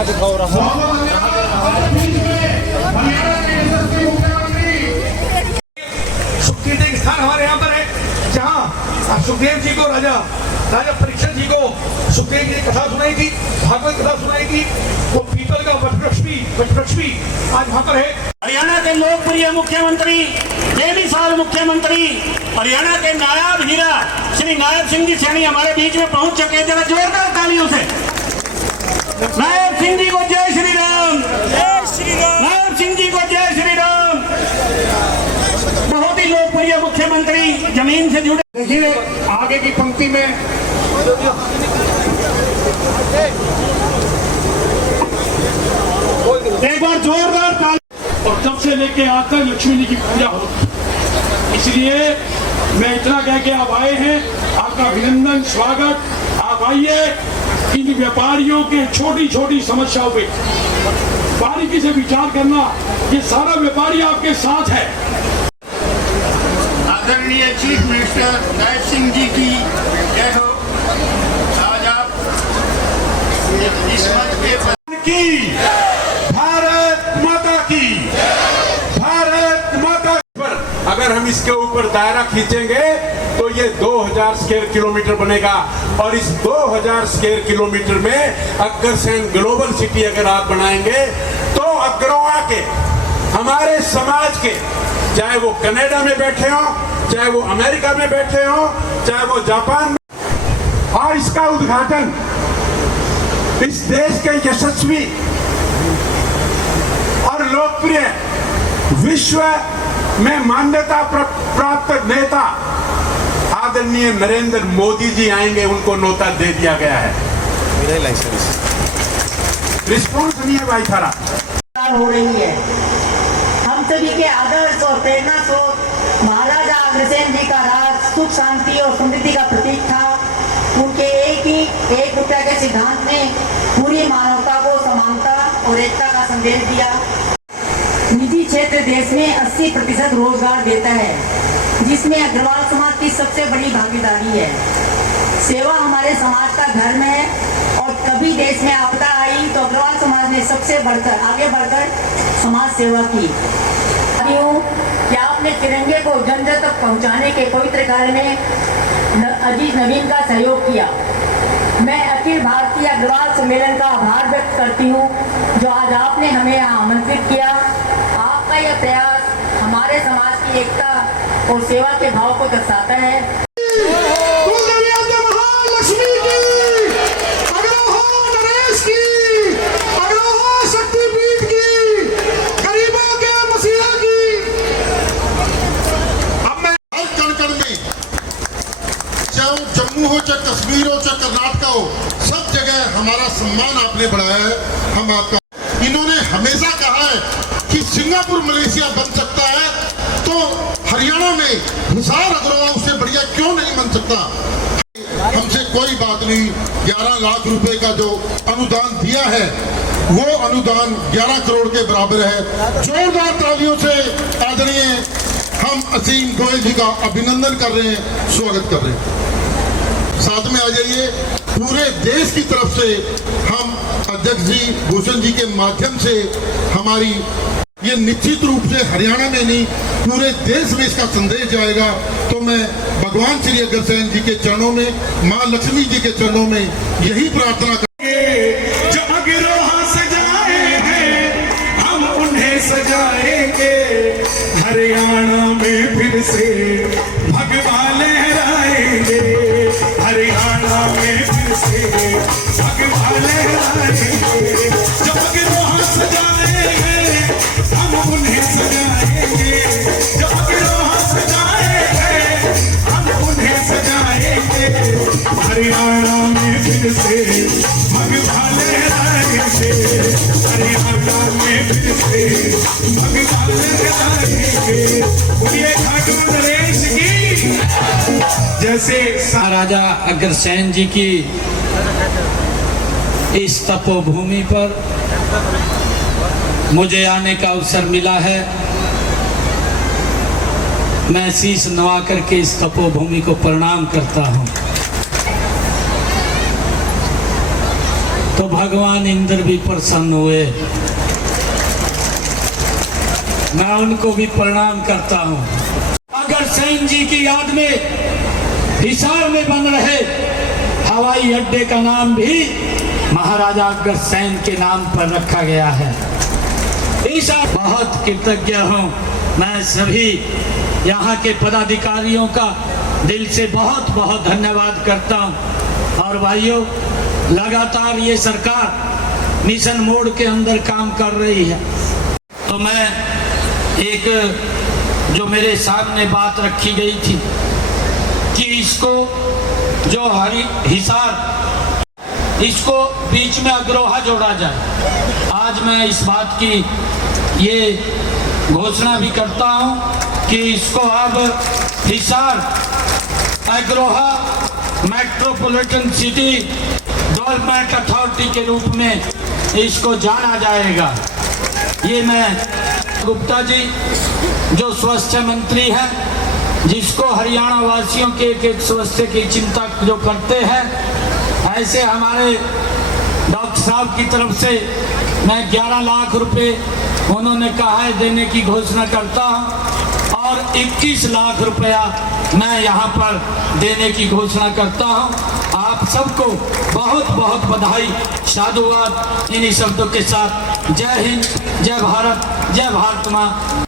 सुखदेव स्थान हमारे यहाँ पर है, जहाँ सुखदेव जी को राजा परीक्षित जी को सुखदेव जी ने कथा सुनाई थी, भागवत कथा सुनाई थी। वो पीपल का वटवृक्ष भी आज वहाँ पर है। हरियाणा के लोकप्रिय मुख्यमंत्री, बेमिसाल मुख्यमंत्री, हरियाणा के नायब हीरा श्री नायब सिंह जी सैनी हमारे बीच में पहुंच चुके हैं। जरा जोरदार तालियों से नायब सिंह जी को जय श्री राम, जय श्री राम, नायब सिंह जी को जय श्री राम। बहुत ही लोकप्रिय मुख्यमंत्री, जमीन से जुड़े। देखिए आगे की पंक्ति में एक बार जोरदार ताली। और तब से लेके आज तक लक्ष्मी जी की पूजा होती, इसलिए मैं इतना कह के आप आए हैं, आपका अभिनंदन, स्वागत। आप आइए, इन व्यापारियों के छोटी छोटी समस्याओं पे बारीकी से विचार करना। ये सारा व्यापारी आपके साथ है। आदरणीय चीफ मिनिस्टर नायब सिंह जी की जय हो। आज आप इस मंच पे की भारत माता की, भारत माता पर अगर हम इसके ऊपर दायरा खींचेंगे तो ये 2000 स्क्वायर किलोमीटर बनेगा। और इस 2000 स्क्वायर किलोमीटर में अग्रसेन ग्लोबल सिटी अगर आप बनाएंगे तो अग्रवा के हमारे समाज के, चाहे वो कनाडा में बैठे हो, चाहे वो अमेरिका में बैठे हो, चाहे वो जापान में, और इसका उद्घाटन इस देश के यशस्वी और लोकप्रिय, विश्व में मान्यता प्राप्त नेता आदरणीय नरेंद्र मोदी जी आएंगे, उनको न्योता दे दिया गया है। रिस्पॉन्स नहीं है भाई थारा हो रही है। हम सभी के आदर्श और प्रेरणा स्रोत महाराजा अग्रसेन जी का राज सुख शांति और समृद्धि का प्रतीक था। उनके एक रुपया के सिद्धांत ने पूरी मानवता को समानता और एकता का संदेश दिया। निजी क्षेत्र देश में 80% रोजगार देता है, जिसमें अग्रवाल समाज की सबसे बड़ी भागीदारी है। सेवा हमारे समाज का धर्म है और कभी देश में आपदा आई तो अग्रवाल समाज ने सबसे आगे बढ़कर समाज सेवा की। क्या आपने तिरंगे को जन जन तक पहुंचाने के पवित्र कार्य में अजीत नवीन का सहयोग किया। मैं अखिल भारतीय अग्रवाल सम्मेलन का आभार व्यक्त करती हूं, जो आज आपने हमें यहाँ आमंत्रित किया। आपका यह प्रयास हमारे समाज की एकता और सेवा के भाव को दर्शाता है। जम्मू हो चाहे कश्मीर हो चाहे कर्नाटक हो, सब जगह हमारा सम्मान आपने बढ़ाया है। हम आपका, इन्होंने हमेशा कहा है कि सिंगापुर मलेशिया बन सकता है, तो हरियाणा में हिसार अग्रवाल से बढ़िया क्यों नहीं बन सकता। हमसे कोई बात नहीं। 11 लाख रुपए का जो अनुदान दिया है वो अनुदान 11 करोड़ के बराबर है। जोरदार तालियों से आदरणीय हम असीम गोयल जी का अभिनंदन कर रहे हैं, स्वागत कर रहे हैं। साथ में आ जाइए। पूरे देश की तरफ से हम अध्यक्ष जी भूषण जी के माध्यम से हमारी ये निश्चित रूप से हरियाणा में नहीं पूरे देश में इसका संदेश जाएगा। तो मैं भगवान श्री अग्रसेन जी के चरणों में, माँ लक्ष्मी जी के चरणों में यही प्रार्थना करेंगे। जो अग्रवा सजाए हैं हम उन्हें सजाएंगे, हरियाणा में फिर से भगवा लहराएंगे, हरियाणा में फिर से भगवा लहराएंगे। जो अग्रवा सजाए हैं हम उन्हें सजाएंगे, जो अग्रवा सजाए हैं हम उन्हें सजाएंगे, हरियाणा में फिर से भगवा लहराएंगे, हरियाणा में फिर से भगवा लहराएंगे। बोलिए खाटू नरेश की। जैसे महाराजा अग्रसेन जी की इस तपोभूमि पर मुझे आने का अवसर मिला है। मैं शीश नवा करके इस तपोभूमि को प्रणाम करता हूं। तो भगवान इंद्र भी प्रसन्न हुए। मैं उनको भी प्रणाम करता हूं। अग्रसेन जी की याद में हिसार में बन रहे हवाई अड्डे का नाम भी महाराजा अग्रसेन के नाम पर रखा गया है। इस बहुत कृतज्ञ हूं मैं सभी यहाँ के पदाधिकारियों का दिल से बहुत बहुत धन्यवाद करता हूं। और भाइयों, लगातार ये सरकार मिशन मोड के अंदर काम कर रही है। तो मैं एक जो मेरे सामने बात रखी गई थी कि इसको जो हिसार इसको बीच में अग्रोहा जोड़ा जाए। आज मैं इस बात की ये घोषणा भी करता हूं कि इसको अब Hisar Agroha metropolitan city development authority के रूप में इसको जाना जाएगा। ये मैं गुप्ता जी जो स्वास्थ्य मंत्री हैं, जिसको हरियाणा वासियों के एक स्वास्थ्य की चिंता जो करते हैं, ऐसे हमारे डॉक्टर साहब की तरफ से मैं 11 लाख रुपए उन्होंने कहा है देने की घोषणा करता हूं और 21 लाख रुपया मैं यहाँ पर देने की घोषणा करता हूं। आप सबको बहुत बहुत बधाई, साधुवाद। इन्हीं शब्दों के साथ जय हिंद, जय भारत, जय भारत माँ।